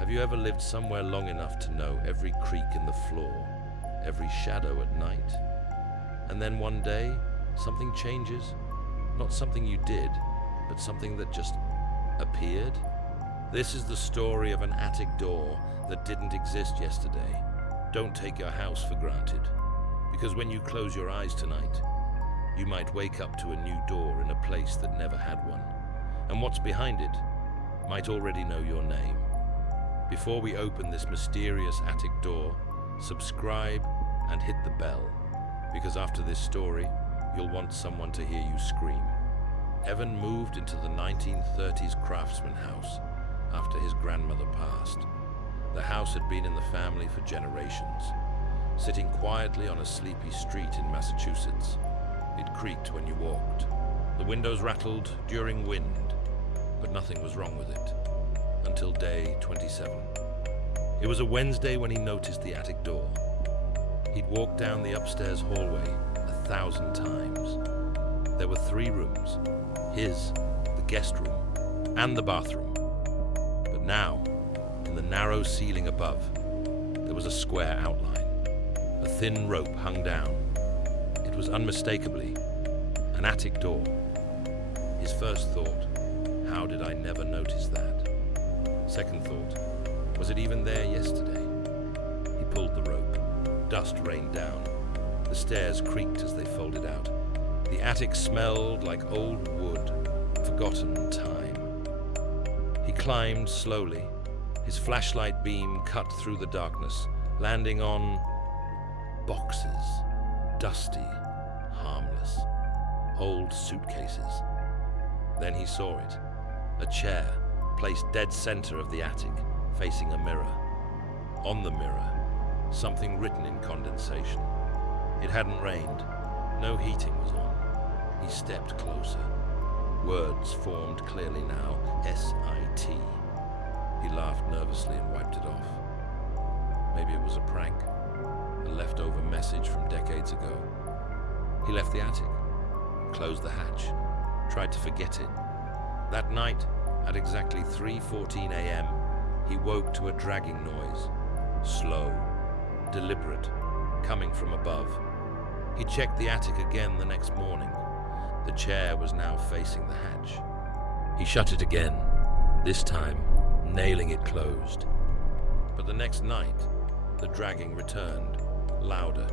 Have you ever lived somewhere long enough to know every creak in the floor, every shadow at night? And then one day, something changes? Not something you did, but something that just appeared? This is the story of an attic door that didn't exist yesterday. Don't take your house for granted, because when you close your eyes tonight, you might wake up to a new door in a place that never had one. And what's behind it might already know your name. Before we open this mysterious attic door, subscribe and hit the bell, because after this story, you'll want someone to hear you scream. Evan moved into the 1930s craftsman house after his grandmother passed. The house had been in the family for generations. Sitting quietly on a sleepy street in Massachusetts, it creaked when you walked. The windows rattled during wind, but nothing was wrong with it. Until day 27. It was a Wednesday when he noticed the attic door. He'd walked down the upstairs hallway 1,000 times. There were 3 rooms, his, the guest room, and the bathroom. But now, in the narrow ceiling above, there was a square outline. A thin rope hung down. It was unmistakably an attic door. His first thought, how did I never notice that? Second thought, was it even there yesterday? He pulled the rope. Dust rained down. The stairs creaked as they folded out. The attic smelled like old wood, forgotten time. He climbed slowly. His flashlight beam cut through the darkness, landing on boxes, dusty, harmless, old suitcases. Then he saw it, a chair placed dead center of the attic, facing a mirror. On the mirror, something written in condensation. It hadn't rained, no heating was on. He stepped closer. Words formed clearly now, S-I-T. He laughed nervously and wiped it off. Maybe it was a prank, a leftover message from decades ago. He left the attic, closed the hatch, tried to forget it. That night, at exactly 3:14 a.m., he woke to a dragging noise, slow, deliberate, coming from above. He checked the attic again the next morning. The chair was now facing the hatch. He shut it again, this time nailing it closed. But the next night, the dragging returned, louder.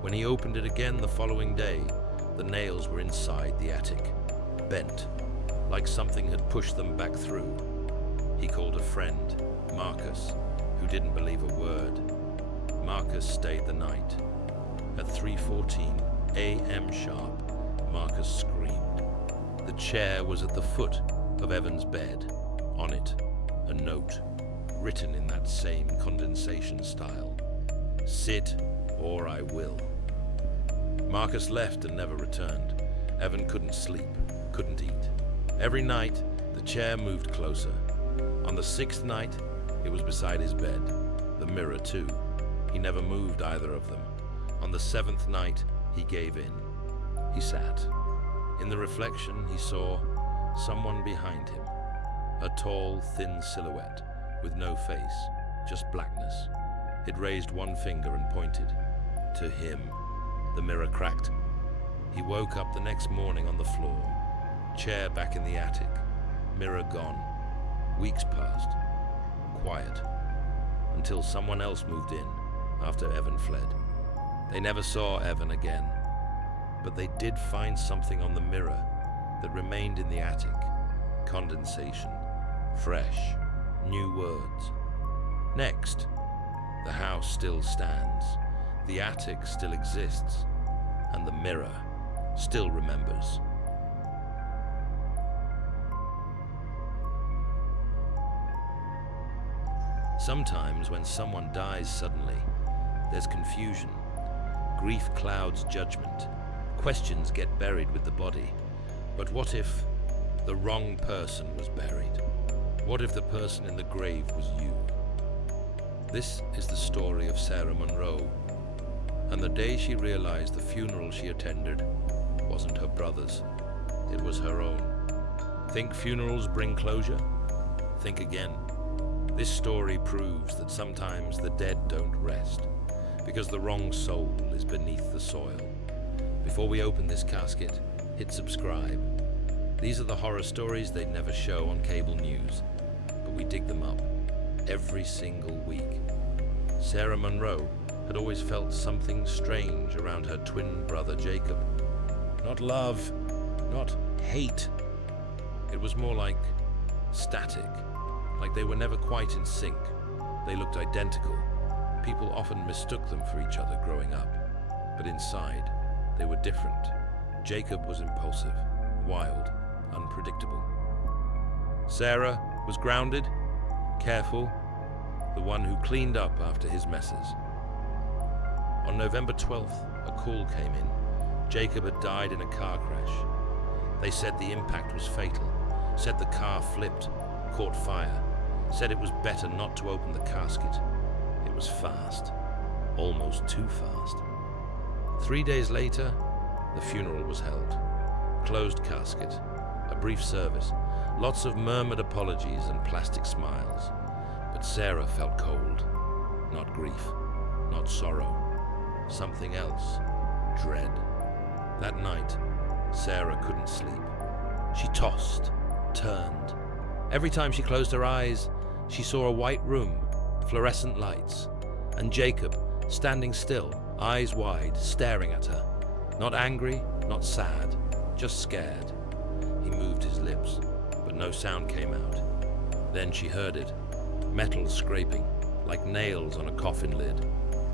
When he opened it again the following day, the nails were inside the attic, bent, like something had pushed them back through. He called a friend, Marcus, who didn't believe a word. Marcus stayed the night. At 3:14 a.m. sharp, Marcus screamed. The chair was at the foot of Evan's bed. On it, a note, written in that same condensation style. Sit, or I will. Marcus left and never returned. Evan couldn't sleep, couldn't eat. Every night, the chair moved closer. On the 6th night, it was beside his bed. The mirror, too. He never moved either of them. On the 7th night, he gave in. He sat. In the reflection, he saw someone behind him. A tall, thin silhouette with no face, just blackness. It raised one finger and pointed. To him. The mirror cracked. He woke up the next morning on the floor. Chair back in the attic. Mirror gone. Weeks passed. Quiet. Until someone else moved in after Evan fled. They never saw Evan again. But they did find something on the mirror that remained in the attic. Condensation. Fresh. New words. Next. The house still stands. The attic still exists. And the mirror still remembers. Sometimes when someone dies suddenly, there's confusion. Grief clouds judgment. Questions get buried with the body. But what if the wrong person was buried? What if the person in the grave was you? This is the story of Sarah Monroe. And the day she realized the funeral she attended wasn't her brother's, it was her own. Think funerals bring closure? Think again. This story proves that sometimes the dead don't rest, because the wrong soul is beneath the soil. Before we open this casket, hit subscribe. These are the horror stories they'd never show on cable news, but we dig them up every single week. Sarah Monroe had always felt something strange around her twin brother Jacob. Not love, not hate. It was more like static, like they were never quite in sync. They looked identical. People often mistook them for each other growing up, but inside, they were different. Jacob was impulsive, wild, unpredictable. Sarah was grounded, careful, the one who cleaned up after his messes. On November 12th, a call came in. Jacob had died in a car crash. They said the impact was fatal, said the car flipped, caught fire, said it was better not to open the casket. It was fast, almost too fast. 3 days later, the funeral was held. Closed casket, a brief service, lots of murmured apologies and plastic smiles. But Sarah felt cold, not grief, not sorrow, something else, dread. That night, Sarah couldn't sleep. She tossed, turned. Every time she closed her eyes, she saw a white room, fluorescent lights, and Jacob standing still, eyes wide, staring at her. Not angry, not sad, just scared. He moved his lips, but no sound came out. Then she heard it, metal scraping, like nails on a coffin lid.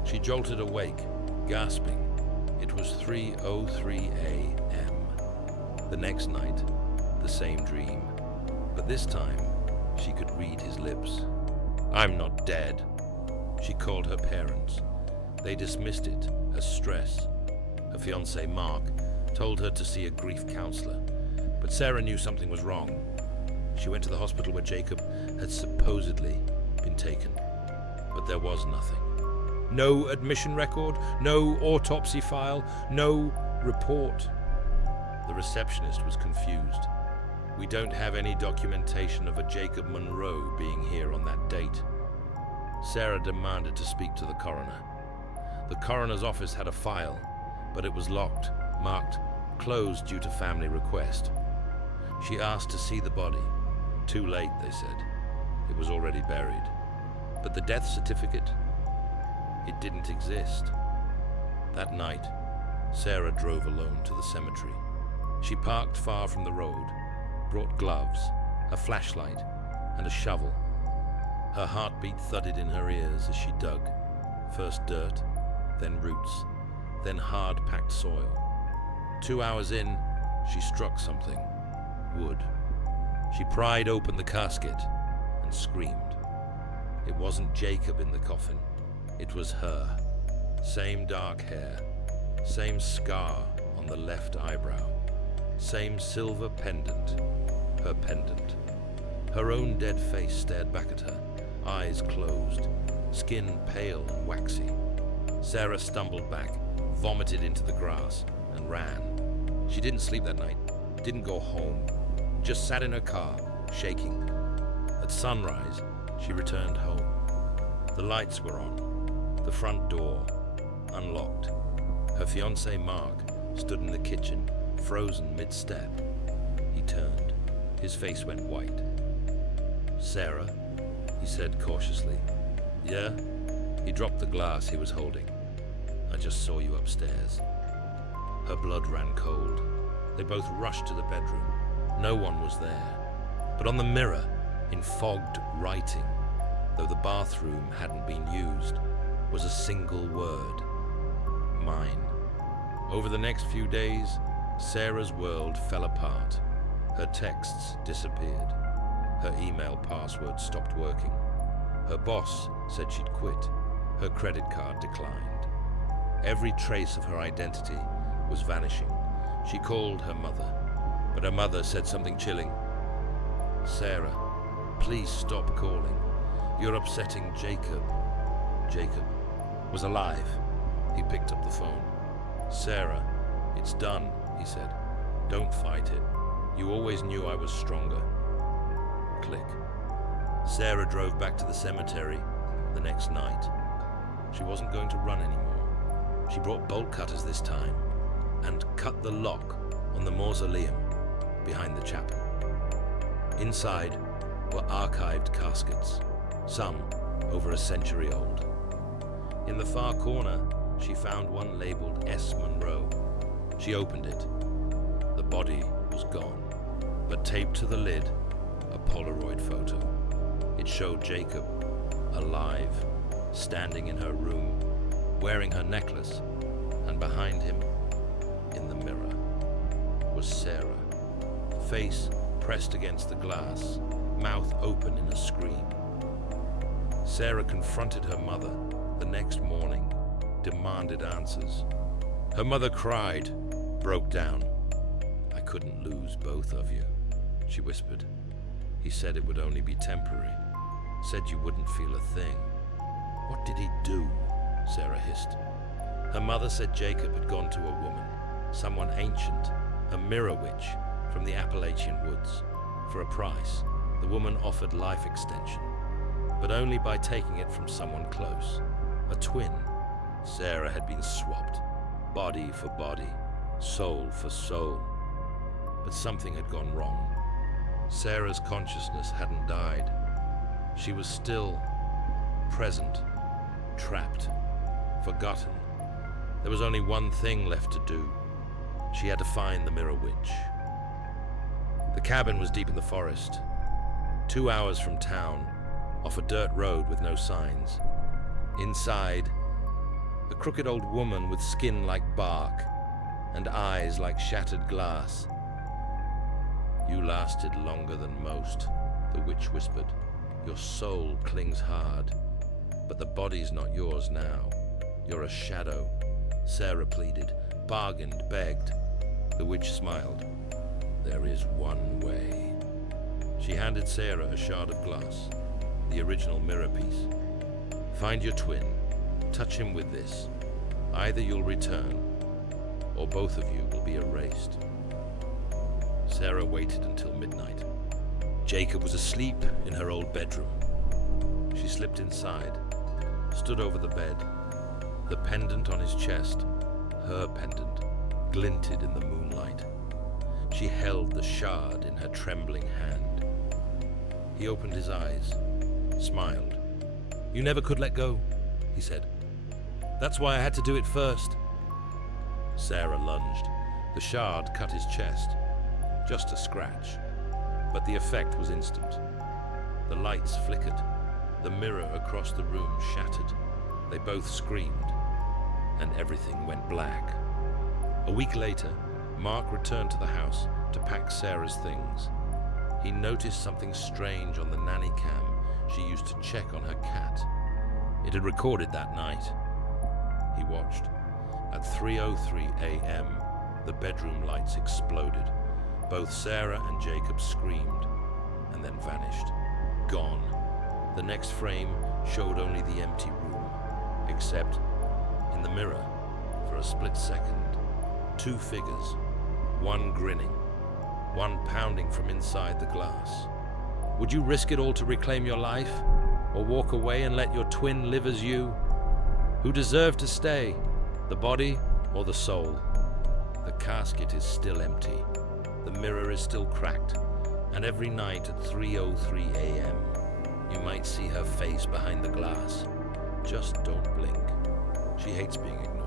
She jolted awake, gasping. It was 3:03 a.m. The next night, the same dream. But this time, she could read his lips. "I'm not dead." She called her parents. They dismissed it as stress. Her fiancé, Mark, told her to see a grief counselor. But Sarah knew something was wrong. She went to the hospital where Jacob had supposedly been taken. But there was nothing. No admission record, no autopsy file, no report. The receptionist was confused. "We don't have any documentation of a Jacob Monroe being here on that date." Sarah demanded to speak to the coroner. The coroner's office had a file, but it was locked, marked closed due to family request. She asked to see the body. Too late, they said. It was already buried. But the death certificate? It didn't exist. That night, Sarah drove alone to the cemetery. She parked far from the road, brought gloves, a flashlight, and a shovel. Her heartbeat thudded in her ears as she dug. First dirt, then roots, then hard-packed soil. 2 hours in, she struck something. Wood. She pried open the casket and screamed. It wasn't Jacob in the coffin. It was her. Same dark hair, same scar on the left eyebrow, same silver pendant, her pendant. Her own dead face stared back at her, eyes closed, skin pale and waxy. Sarah stumbled back, vomited into the grass, and ran. She didn't sleep that night, didn't go home, just sat in her car, shaking. At sunrise, she returned home. The lights were on, the front door unlocked. Her fiancé Mark stood in the kitchen, frozen mid-step. He turned. His face went white. "Sarah," he said cautiously. "Yeah?" He dropped the glass he was holding. "I just saw you upstairs." Her blood ran cold. They both rushed to the bedroom. No one was there. But on the mirror, in fogged writing, though the bathroom hadn't been used, was a single word. Mine. Over the next few days, Sarah's world fell apart. Her texts disappeared. Her email password stopped working. Her boss said she'd quit. Her credit card declined. Every trace of her identity was vanishing. She called her mother, but her mother said something chilling. "Sarah, please stop calling. You're upsetting Jacob." Jacob was alive. He picked up the phone. "Sarah, it's done," he said. "Don't fight it. You always knew I was stronger." Click. Sarah drove back to the cemetery the next night. She wasn't going to run anymore. She brought bolt cutters this time and cut the lock on the mausoleum behind the chapel. Inside were archived caskets, some over a century old. In the far corner, she found one labeled S. Monroe. She opened it. The body was gone, but taped to the lid, a Polaroid photo. It showed Jacob, alive, standing in her room, wearing her necklace, and behind him, in the mirror, was Sarah, face pressed against the glass, mouth open in a scream. Sarah confronted her mother the next morning, demanded answers. Her mother cried, broke down. "I couldn't lose both of you," she whispered. "He said it would only be temporary. Said you wouldn't feel a thing." "What did he do?" Sarah hissed. Her mother said Jacob had gone to a woman, someone ancient, a mirror witch from the Appalachian woods. For a price, the woman offered life extension, but only by taking it from someone close, a twin. Sarah had been swapped, body for body, soul for soul. But something had gone wrong. Sarah's consciousness hadn't died. She was still present, trapped, forgotten. There was only one thing left to do. She had to find the mirror witch. The cabin was deep in the forest, 2 hours from town, off a dirt road with no signs. Inside, a crooked old woman with skin like bark and eyes like shattered glass. "You lasted longer than most," the witch whispered. "Your soul clings hard, but the body's not yours now. You're a shadow." Sarah pleaded, bargained, begged. The witch smiled. "There is one way." She handed Sarah a shard of glass, the original mirror piece. "Find your twin. Touch him with this. Either you'll return, or both of you will be erased." Sarah waited until midnight. Jacob was asleep in her old bedroom. She slipped inside, stood over the bed. The pendant on his chest, her pendant, glinted in the moonlight. She held the shard in her trembling hand. He opened his eyes, smiled. "You never could let go," he said. "That's why I had to do it first." Sarah lunged. The shard cut his chest. Just a scratch. But the effect was instant. The lights flickered. The mirror across the room shattered. They both screamed, and everything went black. A week later, Mark returned to the house to pack Sarah's things. He noticed something strange on the nanny cam she used to check on her cat. It had recorded that night. He watched. At 3:03 a.m., the bedroom lights exploded. Both Sarah and Jacob screamed, and then vanished. Gone. The next frame showed only the empty room, except in the mirror, for a split second, two figures, one grinning, one pounding from inside the glass. Would you risk it all to reclaim your life, or walk away and let your twin live as you? Who deserved to stay, the body or the soul? The casket is still empty. The mirror is still cracked, and every night at 3:03 a.m., you might see her face behind the glass. Just don't blink. She hates being ignored.